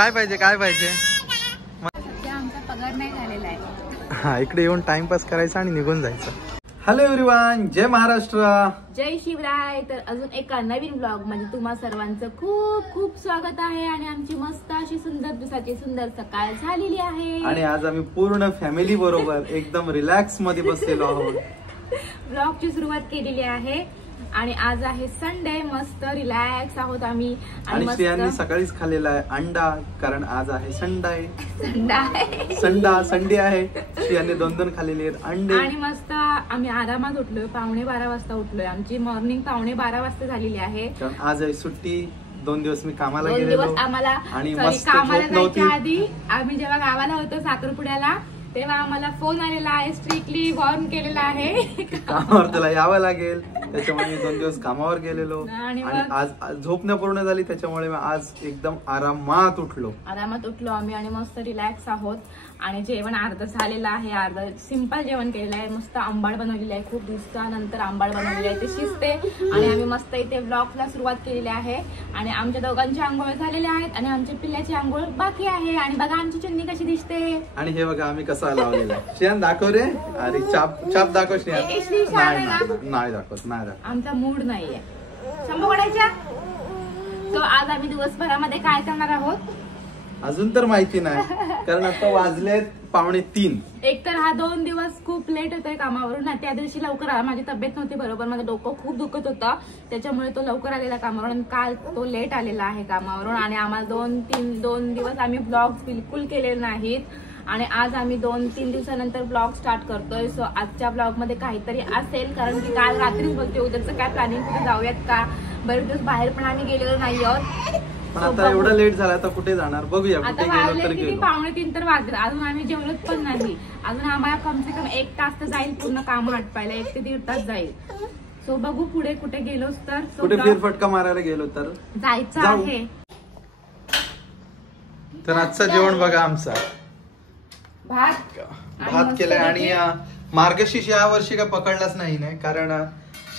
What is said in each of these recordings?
काय पाहिजे काय पाहिजे? सध्या आमचा पगार नाही झालेला आहे. हा, इकडे येऊन टाइमपास करायचा आणि निघून जायचं. हॅलो एव्हरीवन, जय महाराष्ट्र, जय शिवराय. तर अजून एका नवीन ब्लॉग मध्ये तुम्हा सर्वांचं खूप खूप स्वागत आहे. आणि आमची मस्त अशी सुंदर दिवसाची सुंदर सकाळ झालेली आहे. आणि आज आम्ही पूर्ण फॅमिली बरोबर एकदम रिलॅक्स मध्ये बसलेलो आहोत. ब्लॉगची सुरुवात केलेली आहे आणि आज आहे संडे. मस्त रिलॅक्स आहोत आम्ही. आणि श्रेयांनी सकाळीच खाल्लेला आहे अंडा, कारण आज आहे संडे. संडे आहे. श्रेयांनी 2 खाल्लेले आहेत अंडे. आणि मस्त आम्ही आरामात उठलोय. 11:15 वाजता उठलोय. आमची मॉर्निंग 11:15 वाजता झालेली आहे. आज आहे सुट्टी. 2 दिवस मी कामाला 2 गेलेलो. दिवस आम्हाला आणि कामाला जायच्या आधी आम्ही जेव्हा गावाला होतो साखरपुड्याला, तेव्हा आम्हाला फोन आलेला आहे, स्ट्रिक्टली वॉर्न केलेला आहे कामावर तुला यावं लागेल. त्याच्यामुळे मी 2 दिवस कामावर गेलेलो आणि आज झोप न पूर्ण झाली. त्याच्यामुळे आज एकदम आरामात उठलो आम्ही आणि मस्त रिलॅक्स आहोत. आणि जेवण अर्ध झालेलं आहे, अर्ध सिंपल जेवण केलेलं आहे. मस्त आंबाड बनवलेली आहे. खूप दिवसानंतर आंबाड बनवलेली आहे. ते शिजते आणि आम्ही मस्त इथे व्लॉगला सुरुवात केलेली आहे. आणि आमच्या दोघांची आंघोळ झालेल्या आहेत आणि आमच्या पिल्ल्याची आंघोळ बाकी आहे. आणि बघा आमची चुन्नी कशी दिसते. आणि हे बघा आम्ही कसा लावलेला. श्रेयान दाखव रे. अरे चाप दाखव श्रेयान. नाही दाखवत. आमचा मूड नाहीये शंभू काढायच्या. तो आज आम्ही दिवसभरामध्ये काय करणार आहोत अजून तर माहिती नाही, कारण आता वाजलेत 2:45. एक तर हा 2 दिवस खूप लेट होतोय कामावरून. त्या दिवशी लवकर आला. माझी तब्येत नव्हती बरोबर, माझं डोकं खूप दुखत होतं, त्याच्यामुळे तो लवकर आलेला कामावरून. आणि काल तो लेट आलेला आहे कामावरून. आणि आम्हाला 2 दिवस आम्ही ब्लॉग्स बिलकुल केले नाहीत. आणि आज आम्ही 2-3 दिवसानंतर ब्लॉग स्टार्ट करतोय. सो आजच्या ब्लॉग मध्ये काहीतरी असेल, कारण की काल रात्रीच बोलते उद्याचं काय प्लॅनिंग, कुठे जाऊयात का. बरेच दिवस बाहेर पण आम्ही गेलेलो नाही आहोत. पण आता एवढा लेट झाला, आता कुठे जाणार बघूया. आता वाजले किती 2:45 तर वाजले. अजून आम्ही जेवलोच पण नाही. अजून आम्हाला कमसे कम 1 तास तर जाईल पूर्ण काम आटपायला. 1 ते 1.5 तास जाईल. सो बघू पुढे कुठे गेलोच तर. कुठे फेरफटका मारायला गेलो तर जायचं आहे. तर आजचं जेवण बघा, आमचा भात केलाय. आणि मार्गशीर्ष या वर्षी काय पकडलाच नाही, कारण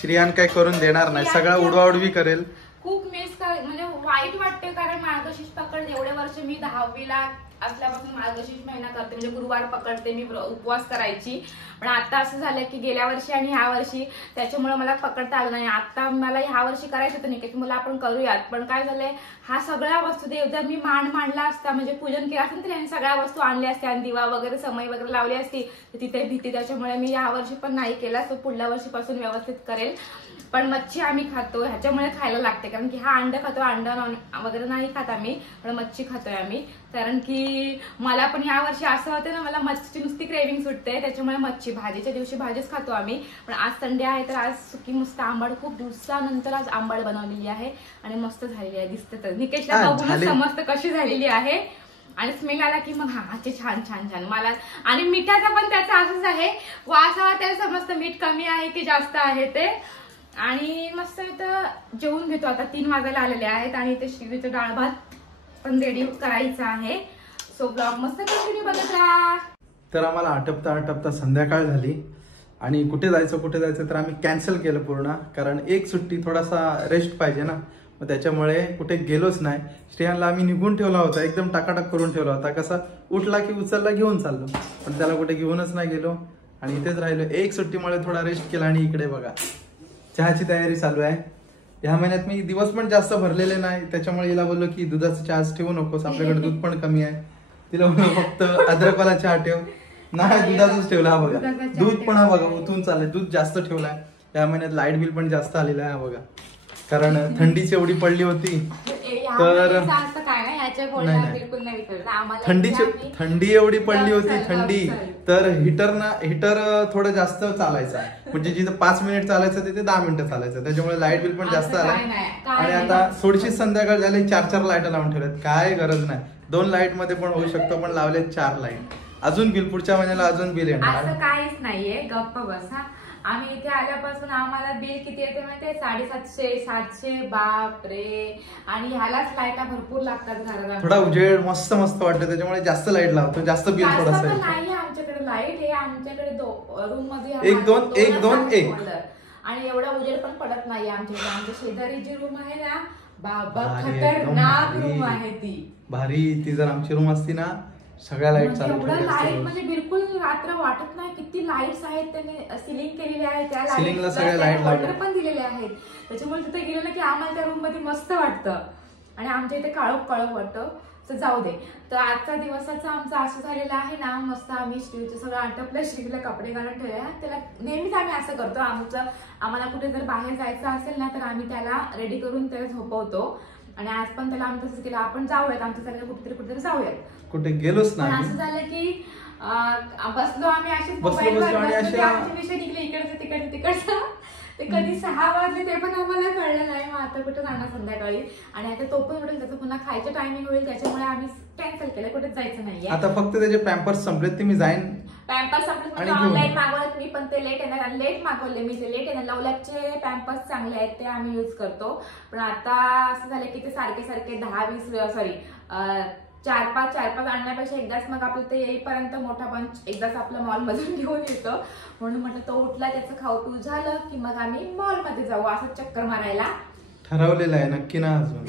श्रेयान काय करून देणार नाही, सगळा उडवाउडवी करेल. खूप म्हणजे वाईट वाटते, कारण मार्गशीर्ष पकड एवढे वर्ष मी 10वीला असल्यापासून मार्गशीर्ष महिना करते, म्हणजे गुरुवार पकडते मी, उपवास करायची. पण आता असं झालं की गेल्या वर्षी आणि ह्या वर्षी त्याच्यामुळे मला पकडता आलं नाही. आता मला ह्या वर्षी करायचं होतं नाही की मला आपण करूयात, पण काय झालंय, हा सगळ्या वस्तू जर मी मांडला असता, म्हणजे पूजन केलं असतं तर सगळ्या वस्तू आणल्या असत्या आणि दिवा वगैरे समय वगैरे लावली असती, तर तिथे भीती. त्याच्यामुळे मी ह्या वर्षी पण नाही केला. सो पुढल्या वर्षीपासून व्यवस्थित करेल. पण मच्छी आम्ही खातो, ह्याच्यामुळे खायला लागते, कारण की हा अंड खातो, अंड वगैरे नाही खात आम्ही, पण मच्छी खातोय आम्ही. कारण की मला पण या वर्षी असं होतं ना, मला मच्छीची नुसती क्रेविंग सुटते, त्याच्यामुळे मच्छी. भाजीच्या दिवशी भाजीच खातो आम्ही. पण आज संडे आहे तर आज सुकी मस्त आंबाड, खूप दिवसानंतर आज आंबाड बनवलेली आहे आणि मस्त झालेली आहे. दिसते तर निकेशला बघूनच समजतं कशी झालेली आहे. आणि स्मेल आला की मग हा छान छान छान. मला आणि मिठाचा पण त्याचा असंच आहे, वासावा त्याला समजतं मीठ कमी आहे की जास्त आहे ते. आणि मस्त इथं जेवून घेतो. आता 3 वाजायला आलेले आहेत आणि इथे शिवीचं डाळ भात पण रेडी करायचं आहे. सो ब्लॉग मस्त कंटिन्यू बघत राहा. तर आम्हाला आटपता संध्याकाळ झाली आणि कुठे जायचं तर आम्ही कॅन्सल केलं पूर्ण, कारण एक सुट्टी, थोडासा रेस्ट पाहिजे ना. मग त्याच्यामुळे कुठे गेलोच नाही. श्रेयांला आम्ही निघून ठेवला होता, एकदम टाकाटाक करून ठेवला होता. कसा उठला की उचलला घेऊन चाललो, पण त्याला कुठे घेऊनच नाही गेलो आणि इथेच राहिलो. एक सुट्टीमुळे थोडा रेस्ट केला. आणि इकडे बघा चहाची तयारी चालू आहे. ह्या महिन्यात मी दिवस पण जास्त भरलेले नाही, त्याच्यामुळे हिला बोललो की दुधाचा चहा ठेवू नकोस, आपल्याकडे दूध पण कमी आहे. तिला बोललो फक्त अद्रकवाला चहा ठेव. नाही, दुधाचाच ठेवला. हा बघा दूध पण, हा बघा उतून चाललंय, दूध जास्त ठेवलाय. या महिन्यात लाईट बिल पण जास्त आलेलं आहे. हा बघा, कारण थंडीच एवढी पडली होती. तर थंडी एवढी पडली होती, थंडी तर हिटर थोडं जास्त चालायचं, म्हणजे जिथं 5 मिनिट चालायचं तिथे 10 मिनिटं चालायचं. त्याच्यामुळे लाईट बिल पण जास्त आलं. आणि आता थोडीशी संध्याकाळ झाली, 4 लाईट लावून ठेवल्यात. काय गरज नाही, 2 लाईट मध्ये पण होऊ शकतो, पण लावले 4 लाईट. अजून बिल पुढच्या महिन्याला अजून बिल येणार. असं काहीच नाहीये, गप्प बस. आम्ही इथे आल्यापासून आम्हाला बिल किती येते माहितीये? 750-700. बाप रे. आणि ह्यालाच लाईटा भरपूर लागतात घराला. थोडा उजेड मस्त वाटतं, त्याच्यामुळे जास्त लाईट लावतो, जास्त बिल थोडंसं. नाही आमच्याकडे लाईट आहे, आमच्याकडे रूम मध्ये 1-2-1. आणि एवढा उजेड पण पडत नाही आमच्याकडे. आमच्या शेजारी जी रूम आहे ना, बाबा भारी, एकदम खतरनाक भारी. रूम आहे ती. भारी. ती जर आमची रूम असती ना सगळ्या लाईट चालू एवढं ठेवल्या लाईट असत्या. म्हणजे बिलकुल रात्र वाटत नाही. किती लाईट्स आहेत त्याने सिलिंग केलेली आहे. त्या Ceiling ला lights सगळ्या light त्याने लागल्या. order पण दिलेले आहेत. त्याच्यामुळे तिथे गेलं ना की आम्हाला त्या रूम मध्ये मस्त वाटतं. आणि आमच्या इथे काळोख काळोख वाटतं. तर जाऊ दे. तर आजचा दिवसाचा आमचा असं झालेला आहे ना, मस्त आम्ही श्रीचं सगळं आटपलं, श्रीला कपडे घालून ठेवले. त्याला नेहमीच आम्ही असं करतो. आम्हाला कुठे जर बाहेर जायचं असेल ना तर आम्ही त्याला रेडी करून त्याला झोपवतो. आणि आज पण त्याला आम्ही तसंच केलं, आपण जाऊयात आमच्या सगळ्या कुठेतरी जाऊयात. कुठे गेलोच पण नाही. असं झालं की बसलो आम्ही असेच बसलो मोबाईलवर, आणि बसलो की अशा- आमचे विषय निघले इकडचं तिकडचं. ते कधी 6 वाजले ते पण आम्हाला कळलं नाही. मग आता कुठं जाणार संध्याकाळी. आणि आता तो पण उठेल, त्याचं पुन्हा खायचं टायमिंग होईल. त्याच्यामुळे आम्ही कॅन्सल केलं, कुठेच जायचं नाहीये. आता फक्त त्याचे पॅम्पर्स संपलेत ते मी जाईन. पॅम्पर्स संपले आणि ऑनलाईन मागवत मी, पण ते लेट येणार. आणि लेट मागवले मी, ते लेट येणार. लवलॅपचे पॅम्पर्स चांगले आहेत, ते आम्ही युज करतो. पण आता असं झालं की ते सारखे 10-20 सॉरी 4-5 आणण्यापेक्षा एकदाच मग आपलं ते येईपर्यंत मोठा बंच एकदाच आपलं मॉल मधून घेऊन येतो. म्हणून म्हटलं तो उठला, त्याचं खाऊ पिऊ झालं की मग आम्ही मॉल मध्ये जाऊ असं चक्कर मारायला ठरवलेलं आहे, नक्की ना अजून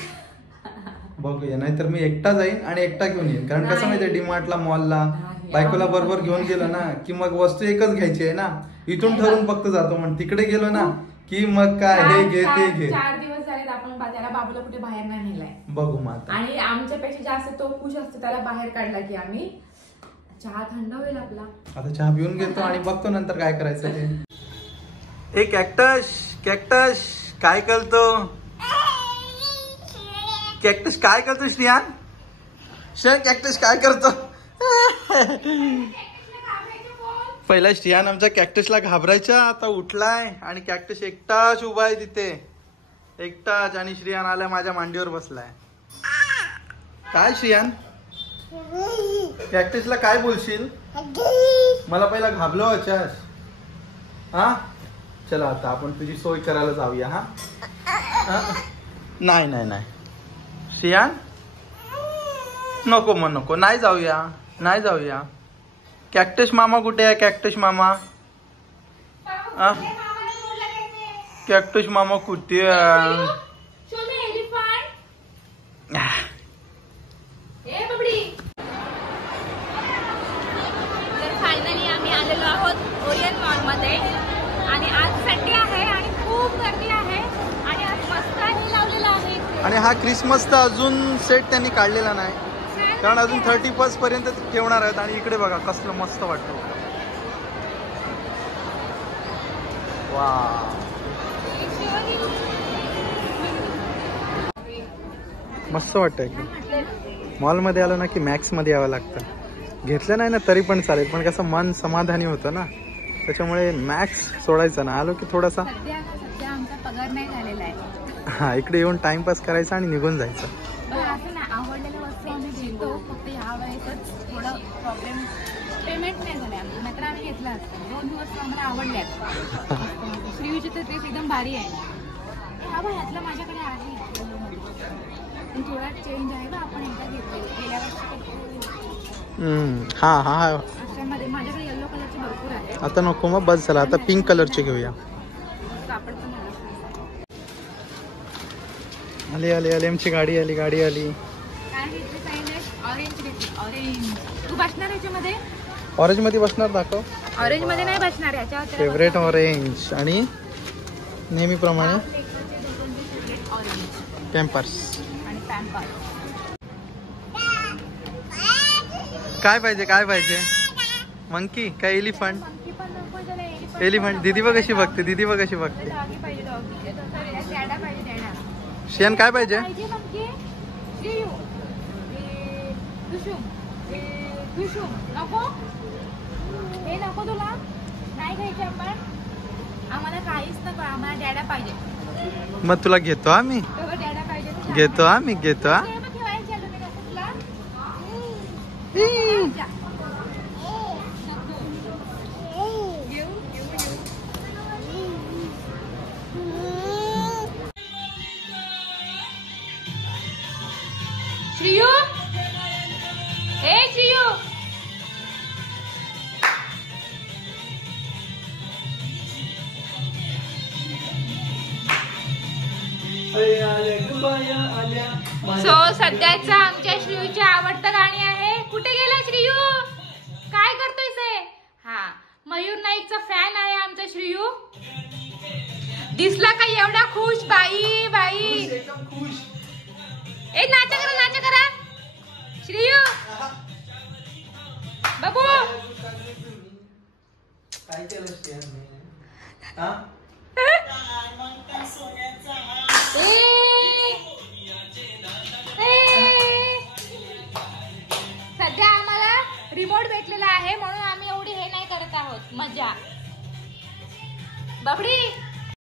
बघूया. नाहीतर मी एकटा जाईन आणि एकटा घेऊन येईन. कारण कसं माहितीये, डीमार्टला मॉलला बायकोला बरोबर घेऊन गेलो ना की मग वस्तू एकच घ्यायची आहे ना. इथून ठरून फक्त जातो. मग तिकडे गेलो ना की मग काय हे घे ते घे. 4 दिवस झालेत आपण त्याला बाबूला कुठे बाहेर नाही नेलाय. बघू मग. आणि आमच्यापेक्षा जास्त तो खुश असतो त्याला बाहेर काढला की आम्ही. चहा थंड होईल आपला. आता चहा पिऊन घेतो आणि बघतो नंतर काय करायचं ते. ए कॅक्टस काय करतो? कॅक्टस काय करतो श्रियान? कॅक्टस काय करतो? पहिला श्रियान आमच्या कॅक्टसला घाबरायचा, आता उठलाय आणि कॅक्टस एकटाच उभा आहे तिथे, एकटाच. आणि श्रियान आलाय माझ्या मांडीवर बसलाय. काय श्रियान, कॅक्टसला काय बोलशील? मला पहिला घाबलो अचास. हा चला आता आपण तुझी सोय करायला जाऊया. हा नाही नाही नाही श्रियान, नको मग नको, नाही जाऊया. कॅक्टस मामा कुठे आहे? कॅक्टस मामा कॅक्टस मामा कुठे आहे? फायनली आम्ही आलेलो आहोत ओरियन मॉल मध्ये. आणि आज संडे आहे आणि खूप गर्दी आहे. आणि आज मस्त लावलेला आहे. आणि हा क्रिसमसचा अजून सेट त्यांनी काढलेला नाही, कारण अजून 31 पर्यंत ठेवणार आहेत. आणि इकडे बघा कसलं मस्त वाटतं. वा, मस्त वाटतंय. मॉलमध्ये आलो ना की मॅक्स मध्ये यावं लागतं. घेतलं नाही ना तरी पण चालेल, पण कसं मन समाधानी होतं ना, त्याच्यामुळे मॅक्स सोडायचं ना. आलो की थोडासा सध्या आमचा पगार नाही झालेला आहे. हा इकडे येऊन टाइमपास करायचा आणि निघून जायचं. असं ना, आवडलेल्या वस्तू आम्ही घेतो. फक्त ह्या वेळेसच थोडं प्रॉब्लेम, पेमेंट नाही झाले आमचं. नाहीतर आम्ही घेतला असतं. 2 वस्तू आम्हाला आवडल्यात. श्रीवीची तर ड्रेस एकदम भारी आहे. हा बघ, ह्यातलं माझ्याकडे आहे, पण थोडा चेंज आहे. आपण एकदा घेतले गेल्या वर्षी. हा हा अशामध्ये माझ्याकडे येलो कलरचे भरपूर आहे. आता नको मग, बस झाला. आता पिंक कलरचे घेऊया. कापड पण आली आमची गाडी आली. काय घेतली पाहिजे? ऑरेंज घेतली. ऑरेंज तू बसणार याच्यामध्ये? ऑरेंज मध्ये बसणार, दाखव. ऑरेंज मध्ये नाही बसणार, याच्यावर फेवरेट ऑरेंज. आणि नेहमीप्रमाणे पॅम्पर्स आणि पॅम्पर्स. काय पाहिजे? मंकी काय एलिफंट? एलिफंट. दीदी बघ कशी बघते. शियान काय पाहिजे? नको, हे नको तुला, नाही घ्यायचे आपण. आम्हाला काहीच नको, आम्हाला डॅडा पाहिजे. मग तुला घेतो आम्ही. डॅडा पाहिजे. घेतो आम्ही. श्रीयू, ए श्रीयू, आले सो सध्याचं आमच्या श्रीयूचे आवडतं गाणी आहे. कुठे गेला श्रीयू? काय करतोय से? हा, मयूर नाईकचा फॅन आहे आमचा श्रीयू. दिसला का एवढा खुश? बाई बाई एकदम खुश. ए नाचा करा श्रीयू बाबू. काय केलं श्रेयांनी? हा? सध्या आम्हाला रिमोट भेटलेला आहे म्हणून आम्ही एवढी हे नाही करत आहोत मजा. बबडी